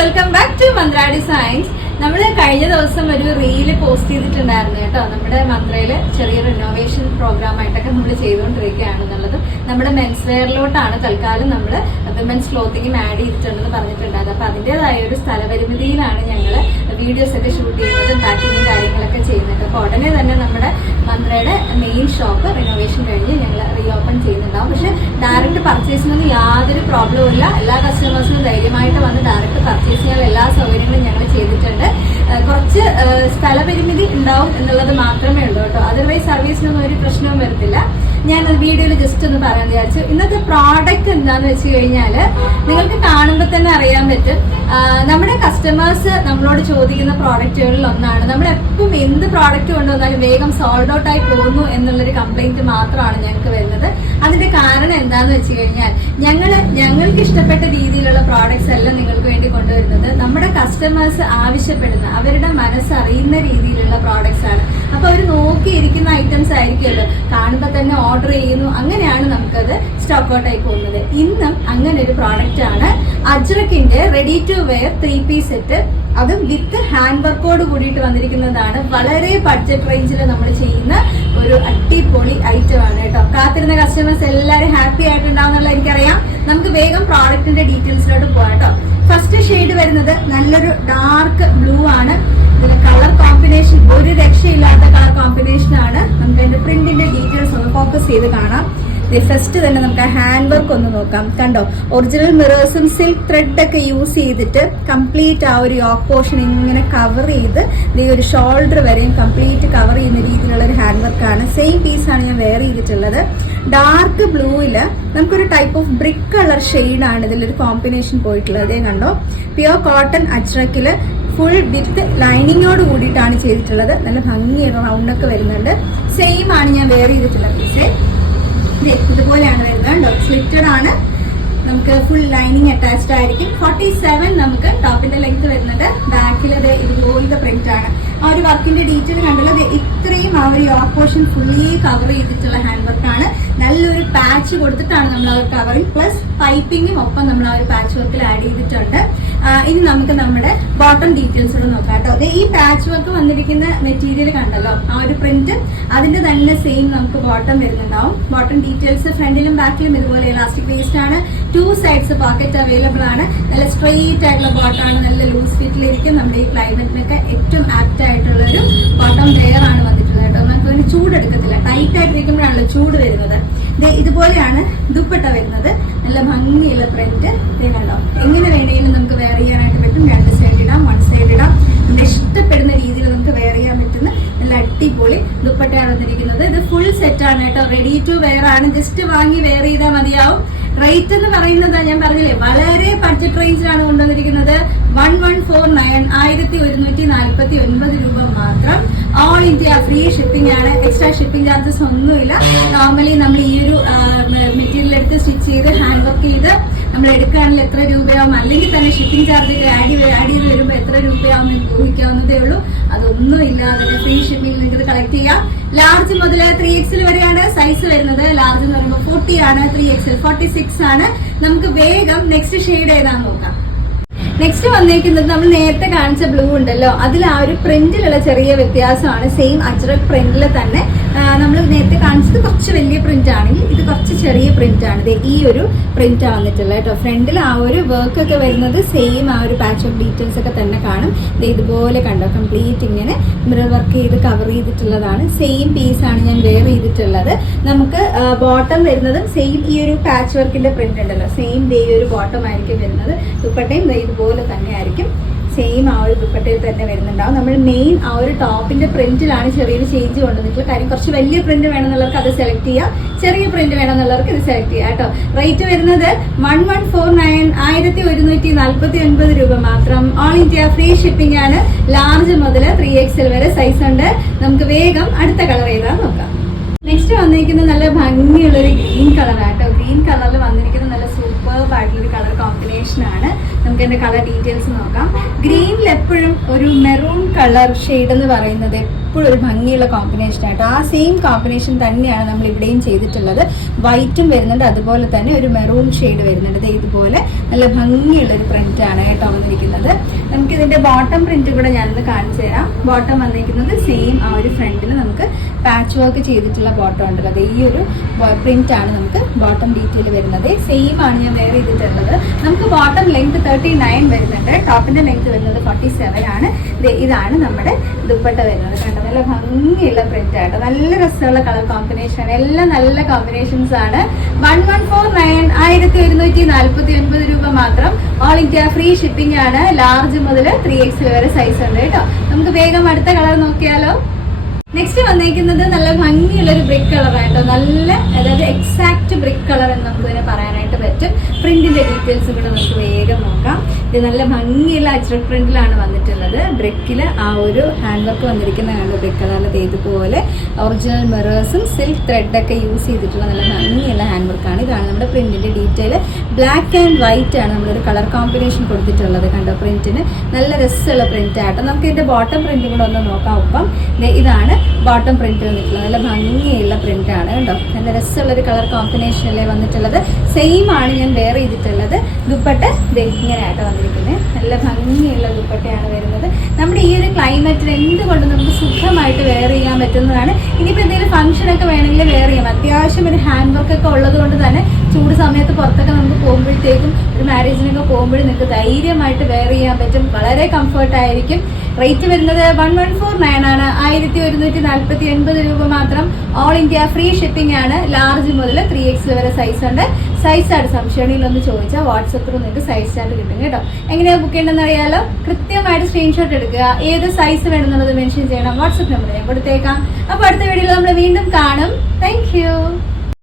Welcome back to Mantra Designs. നമ്മൾ കഴിഞ്ഞ ദിവസം ഒരു റീല് പോസ്റ്റ് ചെയ്തിട്ടുണ്ടായിരുന്നു കേട്ടോ. നമ്മുടെ മന്ത്രയില് ചെറിയ റിനോവേഷൻ പ്രോഗ്രാം ആയിട്ടൊക്കെ നമ്മൾ ചെയ്തുകൊണ്ടിരിക്കുകയാണെന്നുള്ളത്. നമ്മുടെ മെൻസ് വെയറിലോട്ടാണ് തൽക്കാലം നമ്മൾ വിമൻസ് ക്ലോത്തിങ്ങും ആഡ് ചെയ്തിട്ടുണ്ടെന്ന് പറഞ്ഞിട്ടുണ്ടായത്. അപ്പൊ അതിന്റേതായ ഒരു സ്ഥലപരിമിതിയിലാണ് ഞങ്ങൾ വീഡിയോസ് ഒക്കെ ഷൂട്ട് ചെയ്യുന്നത്, പാക്കിങ്ങും കാര്യങ്ങളൊക്കെ ചെയ്യുന്നത്. അപ്പൊ ഉടനെ തന്നെ നമ്മുടെ മന്ത്രയുടെ മെയിൻ ഷോപ്പ് റിനോവേഷൻ കഴിഞ്ഞ് ഞങ്ങൾ റീഓപ്പൺ ചെയ്യുന്നുണ്ടാവും. പക്ഷെ ഡയറക്റ്റ് പർച്ചേസിനൊന്നും യാതൊരു പ്രോബ്ലവും ഇല്ല. എല്ലാ കസ്റ്റമേഴ്സിനും ധൈര്യമായിട്ട് വന്ന് ഡയറക്റ്റ് പർച്ചേസ് ചെയ്യാൻ എല്ലാ സൗകര്യങ്ങളും ഞങ്ങൾ ചെയ്തിട്ടുണ്ട്. കുറച്ച് സ്ഥലപരിമിതി ഉണ്ടാവും എന്നുള്ളത് മാത്രമേ ഉള്ളൂ കേട്ടോ. അതർവൈസ് സർവീസിനൊന്നും ഒരു പ്രശ്നവും വരത്തില്ല. ഞാൻ വീഡിയോയിൽ ജസ്റ്റ് ഒന്ന് പറയാൻ വിചാരിച്ചു. ഇന്നത്തെ പ്രോഡക്റ്റ് എന്താന്ന് വെച്ച് കഴിഞ്ഞാല് നിങ്ങൾക്ക് കാണുമ്പോൾ തന്നെ അറിയാൻ പറ്റും. നമ്മുടെ കസ്റ്റമേഴ്സ് നമ്മളോട് ചോദിക്കുന്ന പ്രോഡക്റ്റുകളിൽ ഒന്നാണ്, നമ്മൾ എപ്പം എന്ത് പ്രോഡക്റ്റ് കൊണ്ടുവന്നാലും വേഗം സോൾഡ് ഔട്ട് ആയി പോകുന്നു എന്നുള്ളൊരു കംപ്ലൈന്റ് മാത്രമാണ് ഞങ്ങൾക്ക് വരുന്നത്. അതിന്റെ കാരണം എന്താന്ന് വെച്ച് കഴിഞ്ഞാൽ ഞങ്ങൾക്ക് ഇഷ്ടപ്പെട്ട രീതിയിലുള്ള പ്രോഡക്ട്സ് എല്ലാം നിങ്ങൾക്ക് വേണ്ടി കൊണ്ടുവരുന്നത് നമ്മുടെ കസ്റ്റമേഴ്സ് ആവശ്യപ്പെടുന്ന, അവരുടെ മനസ്സറിയുന്ന രീതിയിലുള്ള പ്രോഡക്ട്സ് ആണ്. അപ്പൊ അവർ നോക്കിയിരിക്കുന്ന ഐറ്റംസ് ആയിരിക്കുമല്ലോ, കാണുമ്പോൾ തന്നെ ഓർഡർ ചെയ്യുന്നു. അങ്ങനെയാണ് നമുക്കത് സ്റ്റോക്ക് ഔട്ട് ആയി പോകുന്നത്. ഇന്നും അങ്ങനെ ഒരു പ്രോഡക്റ്റ് ആണ് അജ്രക്കിന്റെ ready to wear 3-piece set. അതും വിത്ത് ഹാൻഡ് വർക്കോട് കൂടിയിട്ട് വന്നിരിക്കുന്നതാണ്. വളരെ ബഡ്ജറ്റ് റേഞ്ചിൽ നമ്മൾ ചെയ്യുന്ന ഒരു അടിപൊളി ഐറ്റം ആണ് കേട്ടോ. കാത്തിരുന്ന കസ്റ്റമേഴ്സ് എല്ലാവരും ഹാപ്പി ആയിട്ടുണ്ടാവുന്നുള്ള എനിക്കറിയാം. നമുക്ക് വേഗം പ്രോഡക്റ്റിന്റെ ഡീറ്റെയിൽസിലോട്ട് പോകാം കേട്ടോ. ഫസ്റ്റ് ഷെയ്ഡ് വരുന്നത് നല്ലൊരു ഡാർക്ക് ബ്ലൂ ആണ്. ഇതിന്റെ കളർ കോമ്പിനേഷൻ ഒരു രക്ഷയില്ലാത്ത കളർ കോമ്പിനേഷൻ ആണ്. നമുക്ക് അതിന്റെ പ്രിന്റിന്റെ ഡീറ്റെയിൽസ് ഒന്ന് ഫോക്കസ് ചെയ്ത് കാണാം. ഫസ്റ്റ് തന്നെ നമുക്ക് ഹാൻഡ് വർക്ക് ഒന്ന് നോക്കാം. കണ്ടോ, ഒറിജിനൽ മിറേഴ്സും സിൽക്ക് ത്രെഡ് ഒക്കെ യൂസ് ചെയ്തിട്ട് കംപ്ലീറ്റ് ആ ഒരു യോക്ക് പോർഷൻ ഇങ്ങനെ കവർ ചെയ്ത് ഈ ഒരു ഷോൾഡർ വരെയും കംപ്ലീറ്റ് കവർ ചെയ്യുന്ന രീതിയിലുള്ള ഒരു ഹാൻഡ് വർക്കാണ്. സെയിം പീസാണ് ഞാൻ വെയർ ചെയ്തിട്ടുള്ളത്. ഡാർക്ക് ബ്ലൂവില് നമുക്കൊരു ടൈപ്പ് ഓഫ് ബ്രിക്ക് കളർ ഷെയ്ഡാണ് ഇതിലൊരു കോമ്പിനേഷൻ പോയിട്ടുള്ളത്. അതേ കണ്ടോ, പ്യുവർ കോട്ടൺ അജ്രക്കില് ഫുൾ വിത്ത് ലൈനിങ്ങോട് കൂടിയിട്ടാണ് ചെയ്തിട്ടുള്ളത്. നല്ല ഭംഗിയുള്ള റൗണ്ടൊക്കെ വരുന്നുണ്ട്. സെയിം ആണ് ഞാൻ വെയർ ചെയ്തിട്ടുള്ള പീസ്. ഇതുപോലെയാണ് വരുന്നത് കേട്ടോ. സ്ലിറ്റഡ് ആണ്, നമുക്ക് ഫുൾ ലൈനിങ് അറ്റാച്ച്ഡ് ആയിരിക്കും. 47 നമുക്ക് ടോപ്പിന്റെ ലെങ്ത് വരുന്നത്. ബാക്കിൽ ഇതുപോലത്തെ പ്രിന്റ് ആണ്. ആ ഒരു വർക്കിന്റെ ഡീറ്റെയിൽ കണ്ടുള്ളത് ഇത്രയും ആ ഒരു യോക്ക് പോർഷൻ ഫുള്ളി കവർ ചെയ്തിട്ടുള്ള ഹാൻഡ് വർക്കാണ്. നല്ലൊരു പാച്ച് കൊടുത്തിട്ടാണ് നമ്മൾ ആ ഒരു കവറിങ് പ്ലസ് പൈപ്പിങ്ങും ഒപ്പം നമ്മൾ ആ ഒരു പാച്ച് വർക്കിൽ ആഡ് ചെയ്തിട്ടുണ്ട്. ഇനി നമുക്ക് നമ്മുടെ ബോട്ടം ഡീറ്റെയിൽസ് കൂടെ നോക്കാം കേട്ടോ. അതെ, ഈ പാച്ച് വർക്ക് വന്നിരിക്കുന്ന മെറ്റീരിയൽ കണ്ടല്ലോ, ആ ഒരു പ്രിന്റ് അതിന്റെ തന്നെ സെയിം നമുക്ക് ബോട്ടം വരുന്നുണ്ടാവും. ബോട്ടം ഡീറ്റെയിൽസ് ഫ്രണ്ടിലും ബാക്കിലും ഇതുപോലെ ഇലാസ്റ്റിക് വേസ്റ്റ് ആണ്. 2 sides പോക്കറ്റ് അവൈലബിൾ ആണ്. നല്ല സ്ട്രെയിറ്റ് ആയിട്ടുള്ള ബോട്ടം ആണ്. നല്ല ലൂസ് ഫിറ്റിലിരിക്കും. നമ്മുടെ ഈ ക്ലൈമറ്റിനൊക്കെ ഏറ്റവും ആപ്റ്റ് ആയിട്ടുള്ള ഒരു ബോട്ടം വെയർ ആണ് വന്നിട്ടുള്ളത് കേട്ടോ. നമുക്ക് ഒരു ചൂടെടുക്കത്തില്ല. ടൈറ്റ് ആയിട്ടിരിക്കുമ്പോഴാണല്ലോ ചൂട് വരുന്നത്. ഇതുപോലെയാണ് ദുപ്പട്ട വരുന്നത്. നല്ല ഭംഗിയുള്ള പ്രിന്റ് കണ്ടോ. എങ്ങനെ വേണമെങ്കിലും നമുക്ക് വെയർ ചെയ്യാനായിട്ട് പറ്റും. 2 സൈഡ് ഇടാം, 1 സൈഡ് ഇടാം. നമ്മുടെ ഇഷ്ടപ്പെടുന്ന രീതിയിൽ നമുക്ക് വെയർ ചെയ്യാൻ പറ്റുന്ന നല്ല അടിപൊളി ദുപ്പട്ടയാണ് വന്നിരിക്കുന്നത്. ഇത് ഫുൾ സെറ്റ് ആണ് കേട്ടോ. റെഡി ടു വെയർ ആണ്. ജസ്റ്റ് വാങ്ങി വെയർ ചെയ്താൽ മതിയാവും. റേറ്റ് എന്ന് പറയുന്നത് ഞാൻ പറഞ്ഞില്ലേ, വളരെ ബഡ്ജറ്റ് റേഞ്ചിലാണ് കൊണ്ടുവന്നിരിക്കുന്നത്. 1149 1149 രൂപ മാത്രം. ഓൾ ഇന്ത്യ ഫ്രീ ഷിപ്പിംഗ് ആണ്. എക്സ്ട്രാ ഷിപ്പിംഗ് ചാർജസ് ഒന്നുമില്ല. നോർമലി നമ്മൾ ഈ ഒരു മെറ്റീരിയൽ എടുത്ത് സ്റ്റിച്ച് ചെയ്ത് ഹാൻഡ് വർക്ക് ചെയ്ത് നമ്മൾ എടുക്കുകയാണെങ്കിൽ എത്ര രൂപയാവും, അല്ലെങ്കിൽ തന്നെ ഷിപ്പിംഗ് ചാർജ് ആഡ് ചെയ്ത് വരുമ്പോൾ എത്ര രൂപയാവും ഊഹിക്കാവുന്നതേ ഉള്ളൂ. അതൊന്നും ഇല്ലാതെ ഫ്രീ ഷിപ്പിംഗ് നിങ്ങൾക്ക് കളക്ട് ചെയ്യാം. ലാർജ് മുതൽ 3XL വരെയാണ് സൈസ് വരുന്നത്. ലാർജ് എന്ന് പറയുമ്പോൾ 40 ആണ്, 3XL 46 ആണ്. നമുക്ക് വേഗം നെക്സ്റ്റ് ഷെയ്ഡ് ഏതാന്ന് നോക്കാം. നെക്സ്റ്റ് വന്നേക്കുന്നത് നമ്മൾ നേരത്തെ കാണിച്ച ബ്ലൂ ഉണ്ടല്ലോ, അതിൽ ആ ഒരു പ്രിന്റിലുള്ള ചെറിയ വ്യത്യാസമാണ്. സെയിം അജ്രക് പ്രിന്റിൽ തന്നെ നമ്മൾ നേരത്തെ കാണിച്ചത് കുറച്ച് വലിയ പ്രിന്റ് ആണെങ്കിൽ ഇത് കുറച്ച് ചെറിയ പ്രിന്റ് ആണ്. ഈ ഒരു പ്രിന്റ് വന്നിട്ടുള്ളത് കേട്ടോ. ഫ്രണ്ടിൽ ആ ഒരു വർക്ക് ഒക്കെ വരുന്നത് സെയിം ആ ഒരു പാച്ച് ഓഫ് ഡീറ്റെയിൽസ് ഒക്കെ തന്നെ കാണും. ഇതുപോലെ കണ്ടോ, കംപ്ലീറ്റ് ഇങ്ങനെ മിറർ വർക്ക് ചെയ്ത് കവർ ചെയ്തിട്ടുള്ളതാണ്. സെയിം പീസാണ് ഞാൻ വെയർ ചെയ്തിട്ടുള്ളത്. നമുക്ക് ബോട്ടം വരുന്നതും സെയിം ഈ ഒരു പാച്ച് വർക്കിന്റെ പ്രിന്റ് ഉണ്ടല്ലോ, സെയിം ഈ ഒരു ബോട്ടം ആയിരിക്കും വരുന്നത്. ദുപ്പട്ടയും ഇതുപോലെ തന്നെ ആയിരിക്കും. സെയിം ആ ഒരു ദുപ്പട്ടയിൽ തന്നെ വരുന്നുണ്ടാവും. നമ്മൾ മെയിൻ ആ ഒരു ടോപ്പിന്റെ പ്രിന്റിലാണ് ചെറിയൊരു ചേഞ്ച് കൊണ്ടുവന്നിട്ടുള്ള കാര്യം. കുറച്ച് വലിയ പ്രിന്റ് വേണമെന്നുള്ളവർക്ക് അത് സെലക്ട് ചെയ്യാം, ചെറിയ പ്രിന്റ് വേണമെന്നുള്ളവർക്ക് ഇത് സെലക്ട് ചെയ്യാം കേട്ടോ. റേറ്റ് വരുന്നത് 1149 1149 രൂപ മാത്രം. ഓൾ ഇന്ത്യ ഫ്രീ ഷിപ്പിംഗ് ആണ്. ലാർജ് മുതൽ 3XL വരെ സൈസ് ഉണ്ട്. നമുക്ക് വേഗം അടുത്ത കളർ ഏതാന്ന് നോക്കാം. നെക്സ്റ്റ് വന്നിരിക്കുന്നത് നല്ല ഭംഗിയുള്ളൊരു ഗ്രീൻ കളറാട്ടോ. ഗ്രീൻ കളറിൽ വന്നിരിക്കുന്ന നല്ല സൂപ്പർബ് ആയിട്ടുള്ളൊരു കളർ കോമ്പിനേഷൻ ആണ്. നമുക്ക് എന്റെ കളർ ഡീറ്റെയിൽസ് നോക്കാം. ഗ്രീനിൽ എപ്പോഴും ഒരു മെറൂൺ കളർ ഷെയ്ഡ് എന്ന് പറയുന്നത് എപ്പോഴും ഒരു ഭംഗിയുള്ള കോമ്പിനേഷൻ ആയിട്ട് ആ സെയിം കോമ്പിനേഷൻ തന്നെയാണ് നമ്മൾ ഇവിടെയും ചെയ്തിട്ടുള്ളത്. വൈറ്റും വരുന്നുണ്ട്, അതുപോലെ തന്നെ ഒരു മെറൂൺ ഷെയ്ഡ് വരുന്നുണ്ട്. ഇതുപോലെ നല്ല ഭംഗിയുള്ള ഒരു പ്രിന്റ് ആണ് കേട്ടോ വന്നിരിക്കുന്നത്. ഇതിന്റെ ബോട്ടം പ്രിന്റ് കൂടെ ഞാനൊന്ന് കാണിച്ചു തരാം. ബോട്ടം വന്നിരിക്കുന്നത് സെയിം ആ ഒരു ഫ്രണ്ടിൽ നമുക്ക് പാച്ച് വർക്ക് ചെയ്തിട്ടുള്ള ബോട്ടം ഉണ്ടല്ലോ, അത് ഈ ഒരു പ്രിന്റ് ആണ് നമുക്ക് ബോട്ടം ഡീറ്റെയിൽ വരുന്നത്. സെയിം ആണ് ഞാൻ വേറെ ചെയ്തിട്ടുള്ളത്. നമുക്ക് ബോട്ടം ലെങ്ത് 39 വരുന്നുണ്ട്, ടോപ്പിന്റെ ലെങ്ത് വരുന്നത് 47 ആണ്. ഇതാണ് നമ്മുടെ ദുപ്പട്ട വരുന്നത്. കണ്ടോ, നല്ല ഭംഗിയുള്ള പ്രിന്റ് ആയിട്ട് നല്ല രസമുള്ള കളർ കോമ്പിനേഷൻ, എല്ലാം നല്ല കോമ്പിനേഷൻസ് ആണ്. 1149 1149 രൂപ മാത്രം. ഓൾ ഇന്ത്യ ഫ്രീ ഷിപ്പിംഗ് ആണ്. ലാർജ് മുതൽ 3XL വരെ സൈസ് ഉണ്ട് കേട്ടോ. നമുക്ക് വേഗം അടുത്ത കളർ നോക്കിയാലോ. നെക്സ്റ്റ് വന്നിരിക്കുന്നത് നല്ല ഭംഗിയുള്ള ഒരു ബ്രിക്ക് കളറായിട്ടോ, നല്ല അതായത് എക്സാക്ട് ബ്രിക്ക് കളർ എന്ന് നമുക്ക് ഇതിനെ പറയാനായിട്ട് പറ്റും. പ്രിന്റിന്റെ ഡീറ്റെയിൽസ് കൂടെ നമുക്ക് വേഗം നോക്കാം. ഇത് നല്ല ഭംഗിയുള്ള അജ്രക് പ്രിന്റിലാണ് വന്നിട്ടുള്ളത്. ബ്രിക്കിൽ ആ ഒരു ഹാൻഡ് വർക്ക് വന്നിരിക്കുന്ന ബ്രിക്ക് കളറിൽ ഇതുപോലെ ഒറിജിനൽ മിറേഴ്സും സിൽക്ക് ത്രെഡൊക്കെ യൂസ് ചെയ്തിട്ടുള്ള നല്ല ഭംഗിയുള്ള ഹാൻഡ് വർക്കാണ്. ഇതാണ് നമ്മുടെ പ്രിന്റിന്റെ ഡീറ്റെയിൽ. ബ്ലാക്ക് ആൻഡ് വൈറ്റ് ആണ് നമ്മളൊരു കളർ കോമ്പിനേഷൻ കൊടുത്തിട്ടുള്ളത്. കണ്ടോ, പ്രിന്റിന് നല്ല രസമുള്ള പ്രിന്റ് ആയിട്ട്. നമുക്ക് ഇതിന്റെ ബോട്ടം പ്രിന്റ് കൂടെ ഒന്ന് നോക്കാം. ഒപ്പം ഇതാണ് ബോട്ടം പ്രിന്റ് വന്നിട്ടുള്ളത്. നല്ല ഭംഗിയുള്ള പ്രിന്റ് ആണ് കേട്ടോ. നല്ല രസമുള്ള ഒരു കളർ കോമ്പിനേഷനല്ലേ വന്നിട്ടുള്ളത്. സെയിം ആണ് ഞാൻ വെയർ ചെയ്തിട്ടുള്ളത്. ദുപ്പട്ട ഇങ്ങനെ ആയിട്ട് വന്നിരിക്കുന്നത്. നല്ല ഭംഗിയുള്ള ദുപ്പട്ടയാണ് വരുന്നത്. നമ്മുടെ ഈ ഒരു ക്ലൈമറ്റിൽ എന്തുകൊണ്ട് നമുക്ക് സുഖമായിട്ട് വെയർ ചെയ്യാൻ പറ്റുന്നതാണ്. ഇനിയിപ്പോൾ എന്തെങ്കിലും ഫംഗ്ഷനൊക്കെ വേണമെങ്കിൽ വെയർ ചെയ്യാം. അത്യാവശ്യം ഒരു ഹാൻഡ് വർക്ക് ഒക്കെ ഉള്ളത് കൊണ്ട് തന്നെ ചൂട് സമയത്ത് പുറത്തൊക്കെ നമുക്ക് പോകുമ്പോഴത്തേക്കും ഒരു മാരേജിനൊക്കെ പോകുമ്പോഴും നിങ്ങൾക്ക് ധൈര്യമായിട്ട് വെയർ ചെയ്യാൻ പറ്റും. വളരെ കംഫർട്ട് ആയിരിക്കും. റേറ്റ് വരുന്നത് 1149 ആണ്. 1149 രൂപ മാത്രം. ഓൾ ഇന്ത്യ ഫ്രീ ഷിപ്പിംഗ് ആണ്. ലാർജ് മുതൽ 3XL വരെ സൈസ് ഉണ്ട്. സൈസ് ചാർട്ട് സംശയങ്ങളിൽ ഒന്ന് ചോദിച്ചാൽ വാട്സപ്പിൽ നിങ്ങൾക്ക് സൈസ് ചാർട്ട് കിട്ടും കേട്ടോ. എങ്ങനെയാ ബുക്ക് ചെയ്യണമെന്ന് അറിയാലോ. കൃത്യമായിട്ട് സ്ക്രീൻഷോട്ട് എടുക്കുക. ഏത് സൈസ് വേണമെന്നുള്ളത് മെൻഷൻ ചെയ്യണം. വാട്സപ്പ് നമ്പർ ഞാൻ കൊടുത്തേക്കാം. അപ്പൊ അടുത്ത വീഡിയോയിൽ നമ്മൾ വീണ്ടും കാണും. താങ്ക്